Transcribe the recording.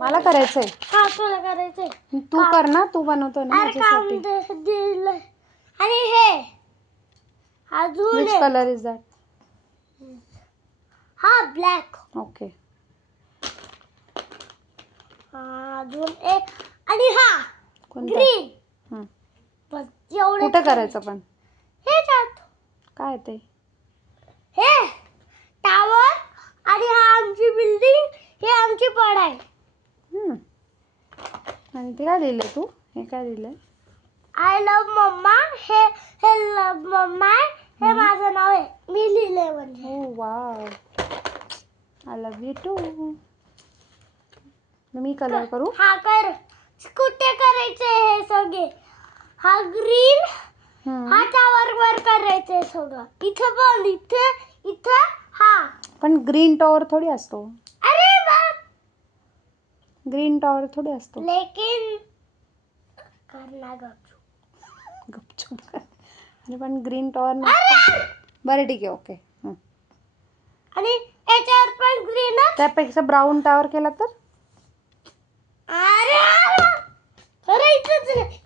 मला करायचंय. हा तुला करायचंय. तू कर ना, तू बनवतो ना अरे काम माझ्यासाठी. दिलंय. आणि हे अजून विच एक. Colour is that? हा ब्लॅक. ओके. अजून एक. आणि हा कोणता? ग्रीन. बस एवढे. कुठे करायचं पण? हे जात. काय ते? हे टावर. आणि हा आमची बिल्डिंग. हे आमची पढाई. आणि ते काय लिहिलंय तू? हे काय लिहिलंय? I love mamma. हे लव्ह मम्मा आहे. हे माझं नाव आहे. मी लिहिलंय म्हणजे. Oh wow. I love you too. मी कलर करू? हा कर. कुठे करायचे हे सगळे? हा ग्रीन. हा टावर वर करायचंय सगळं. इथं पण इथं हा. पण ग्रीन टॉवर थोडी असतो. अरे बाप. ग्रीन टॉवर थोडी असतो. लेकिन करना गपचूप कर. आणि पण ग्रीन टॉवर नसतो. बरं ठीक आहे, ओके. आणि याच्यावर पण ग्रीनच. त्यापेक्षा ब्राऊन टॉवर केला तर? अरे करायचंच नाही.